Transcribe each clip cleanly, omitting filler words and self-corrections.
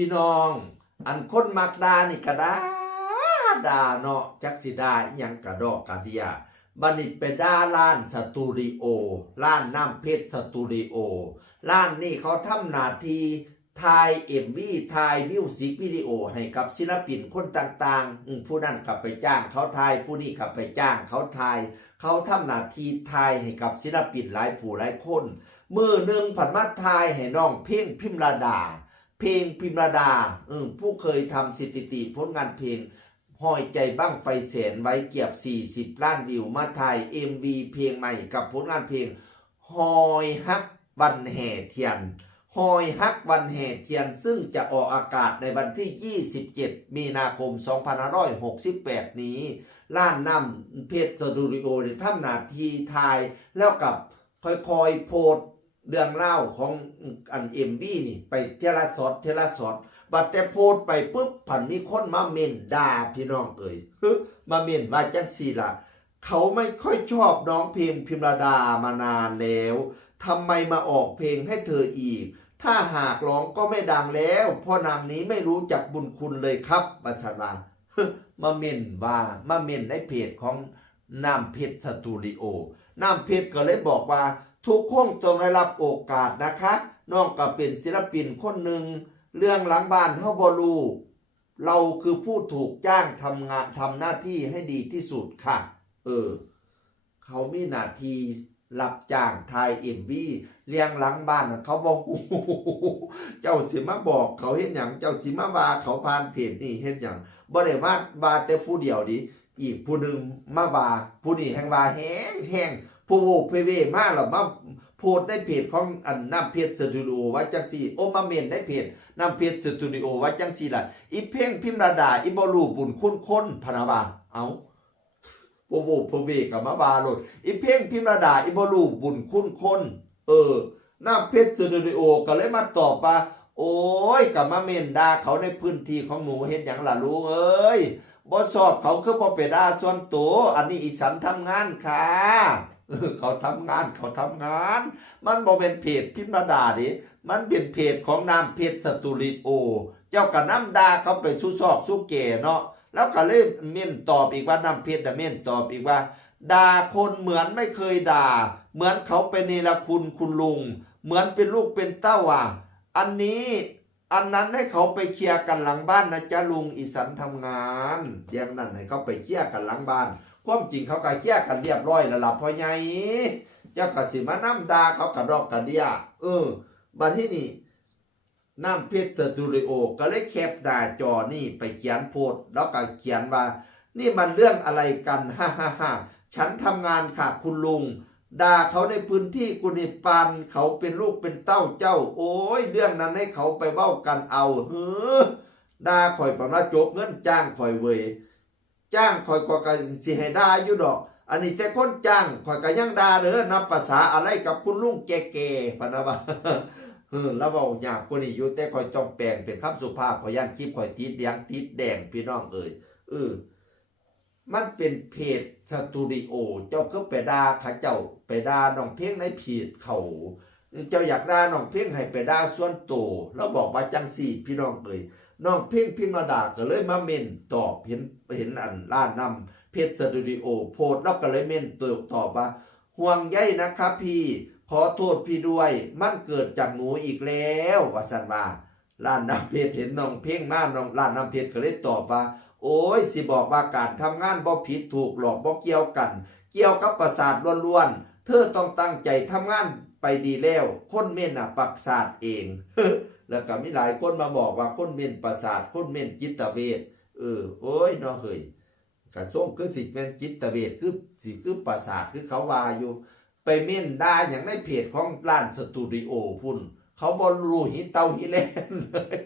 พี่น้องอันคนมักด่านี่ก็ด่าเนาะจักสิด่าอิหยังกะดอกกะเดียบัดนี้ไปด่าร้านสตูดิโอร้านน้ำเพชรสตูดิโอร้านนี่เขาทำหน้าที่ถ่ายMVถ่ายมิวสิกวิดีโอให้กับศิลปินคนต่างๆผู้นั้นกลับไปจ้างเขาถ่ายผู้นี้กลับไปจ้างเขาถ่ายเขาทำหน้าที่ถ่ายให้กับศิลปินหลายผู้หลายคนมือหนึ่งผัดมาถ่ายให้น้องเพ่งพิมรดาเพลงพิมรดาผู้เคยทำสถิติผลงานเพลงห้อยใจบั้งไฟแสนไว้เกือบ40 ล้านวิวมาถ่าย MV เพลงใหม่กับผลงานเพลงหอยฮักวันแห่เทียนหอยฮักวันแห่เทียนซึ่งจะออกอากาศในวันที่27 มีนาคม 2568 นี้ล้านน้ำเพชรสตูดิโอได้ทำหน้าที่ถ่ายแล้วกับค่อยๆโพสเรื่องเล่าของอันMVนี่ไปเทละสดบัดแต่โพสไปปุ๊บผันมีคนมาเม่นด่าพี่น้องมาเม่นว่าจังซี่ล่ะเขาไม่ค่อยชอบน้องเพลงพิมรดามานานแล้วทำไมมาออกเพลงให้เธออีกถ้าหากร้องก็ไม่ดังแล้วเพราะนางนี้ไม่รู้จักบุญคุณเลยครับมาสันว่ามาเม่นในเพจของน้ำเพชรสตูดิโอน้ำเพชรก็เลยบอกว่าทุกคนต้องได้รับโอกาสนะคะน้องก็เป็นศิลปินคนหนึ่งเรื่องหลังบ้านเฮาบ่รู้เราคือผู้ถูกจ้างทำงานทำหน้าที่ให้ดีที่สุดค่ะเขามีหน้าที่รับจ้างถ่ายMVเลี้ยงหลังบ้านเขาบอกเจ้าสิมาบอกเขาเฮ็ดหยังเจ้าสิมาว่าเขาผ่านเพจนี่เฮ็ดหยังบ่ได้ว่าแต่ผู้เดียวดิอีกผู้นึงมาว่าผู้นี้แฮงว่าแห้งผู้เพเวมาแล้วมาโพสในเพจของอันน้ำเพชรสตูดิโอว่าจังซี่มาเมนในเพจน้ำเพชรสตูดิโอว่าจังซี่ล่ะอีเพ่งพิมรดาอีบ่รู้บุญคุณคนพะนะว่าเอาโพเวก็มาว่าโลดอีเพ่งพิมรดาอีบ่รู้บุญคุณคนน้ำเพชรสตูดิโอก็เลยมาตอบว่าโอ้ยก็มาเมนด่าเขาในพื้นที่ของหนูเฮ็ดหยังล่ะลูกเอ้ยบ่ชอบเขาคือบ่ไปด่าส่วนตัวอันนี้อีสันทำงานค่ะเขาทำงานมันบ่เป็นเพจพิมรดาดิมันเป็นเพจของน้ำเพชรสตูดิโอเจ้าก็น้ำด่าเขาไปสู้ซอกสู้แก่เนาะแล้วก็เลยเม่นตอบอีกว่าน้ำเพชรเม่นตอบอีกว่าด่าคนเหมือนไม่เคยด่าเหมือนเขาเป็นเนรคุณลุงเหมือนเป็นลูกเป็นเต้าอ่ะอันนั้นให้เขาไปเคลียร์กันหลังบ้านนะจ๊ะลุงอีสันทำงานอย่างนั้นให้เขาไปเคลียร์กันหลังบ้านความจริงเขาก็เคลียร์กันเรียบร้อยแล้วล่ะพ่อใหญ่เจ้าก็สิมาน้ำดาเขากระดอกกระเดียบัดที่นี่น้ำเพชรสตูดิโอก็เลยแคปหน้าจอนี่ไปเขียนโพสต์แล้วก็เขียนว่านี่มันเรื่องอะไรกันฮ่าฉันทำงานค่ะคุณลุงด่าเขาในพื้นที่กุนิปันเขาเป็นลูกเป็นเต้าเจ้าโอ้ยเรื่องนั้นให้เขาไปเว้ากันเอาด่าข่อยประมาณจบเงินจ้างข่อยเวยจ้างข่อยก็สิให้ด่าอยู่ดอกอันนี้แต่คนจ้างข่อยก็ยังด่าเด้อนับภาษาอะไรกับคุณลุงแก่ๆปะนะว่าแล้วเว้าหยาบกว่านี้อยู่แต่ข่อยต้องแปลงเป็นคำสุภาพข่อยย่านคลิปข่อยติดเหลืองติดแดงพี่น้องมันเป็นเพจสตูดิโอเจ้าก็ไปด่าเขาเจ้าไปด่าน้องเพลงในเพจเขาเจ้าอยากด่าน้องเพลงให้ไปด่าส่วนตัวแล้วบอกว่าจังสี่พี่น้องน้องเพลงพิมรดาก็เลยมาเม่นตอบเห็นอันล้านนำเพจสตูดิโอโพสต์แล้วก็เลยเม่นตอบว่าห่วงใยนะครับพี่ขอโทษพี่ด้วยมันเกิดจากหนูอีกแล้วว่าซั่นว่าล้านนำเพจเห็นน้องเพลงมาน้องล้านนำเพจก็เลยตอบว่าโอ้ยสิบอกว่าการทำงานบ่ผิดถูกหลอกบ่เกี่ยวกันเกี่ยวกับประสาทล้วนๆเธอต้องตั้งใจทำงานไปดีแล้วคนเม่นประสาทเอง แล้วก็มีหลายคนมาบอกว่าคนเม่นประสาทคนเม่นจิตเวชโอ้ยเนาะเฮ้ยกระส่งคือสิเป็นจิตเวชคือประสาทคือเขาว่าอยู่ไปเม่นด่าอย่างในเพจของร้านสตูดิโอพุ่นเขาบ่รู้หิเตาหิแลนเลย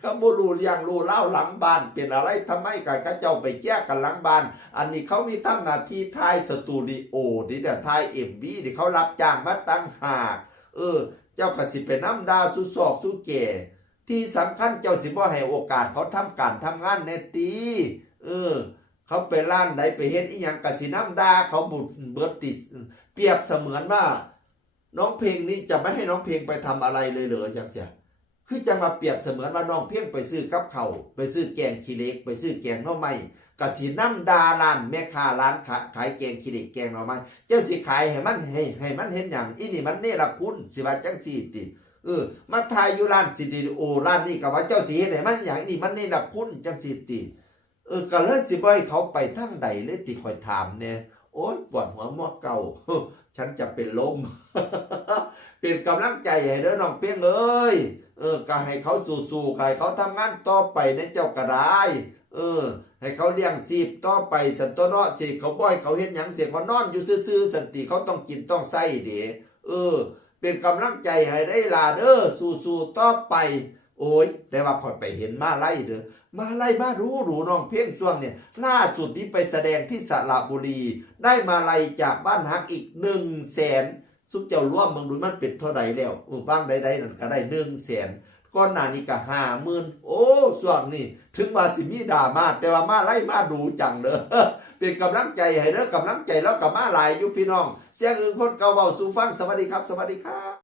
เขาบ่รู้เรื่องรู้เล่าหลังบ้านเป็นอะไรทำไมกันเขาเจ้าไปแยกกันหลังบ้านอันนี้เขามีทำหน้าที่ถ่ายสตูดิโอนี่เนี่ยถ่ายMVที่เขารับจ้างมาตั้งหากเจ้าก็สิไปน้ำดาสู้ซอกสู้แก่ที่สำคัญเจ้าสิบ่ให้โอกาสเขาทำการทำงานแน่ตีเขาไปร้านไหนไปเฮ็ดอีหยังก็สิน้ำดาเขาบุดเบิดติดเปรียบเสมือนว่าน้องเพลงนี้จะไม่ให้น้องเพลงไปทำอะไรเลยเหรอจังเสีย คือจะมาเปรียบเสมือนว่าน้องเพียงไปซื้อกับเขาวไปซื้อแกงขี้เหล็กไปซื้อแกงหน่อไม้กะสิน้ำดาร้านแม่ค้าร้านขายแกงขี้เหล็กแกงหน่อไม้เจ้าสิขายให้มันให้มันเห็นอย่างอีนี่มันเนรคุณสิว่าจังซี่ติมาทายอยู่ร้านสิริโอร้านนี้ก็ว่าเจ้าสิเฮ็ดให้มันอย่างอีนี่มันเนรคุณจังซี่ติก็เลยสิบ่ให้เขาไปทางใดเลยติข่อยถามเนี่ยโอ๊ยปวดหัวมอเก่า ฉันจะเป็นลม เป็นกำลังใจให้เด้อน้องเพียงเอ้ยก็ให้เขาสู้ๆให้เขาทำงานต่อไปในเจ้าก็ได้ให้เขาเลี้ยงชีพต่อไปสันตัวเนาะสิเขาบ่อยเขาเฮ็ดหยังเสียเขานอนอยู่ซื่อๆสันติเขาต้องกินต้องใช้เด้เป็นกำลังใจให้ได้ล่ะเด้อสู้ๆต่อไปโอ้ยแต่ว่าข่อยไปเห็นมาไล่เด้อมาไล่มารู้น้องเพียงช่วงเนี่ยล่าสุดนี้ไปแสดงที่สระบุรีได้มาไล่จากบ้านฮักอีก100,000ซุปเจ้าร่วมมึงดูมันเป็นเท่าใดแล้วบ้างใดๆนั่นก็ได้100,000ก้อนหน้านี้ก็50,000โอ้ส่วนนี้ถึงว่าสิมีดราม่าแต่ว่ามาไล่มาดูจังเด้อ เป็นกำลังใจให้เด้อกำลังใจแล้วกับมาหลายอยู่พี่น้องเสียงอื่นคนเก่าเว้าสู่ฟังสวัสดีครับสวัสดีครับ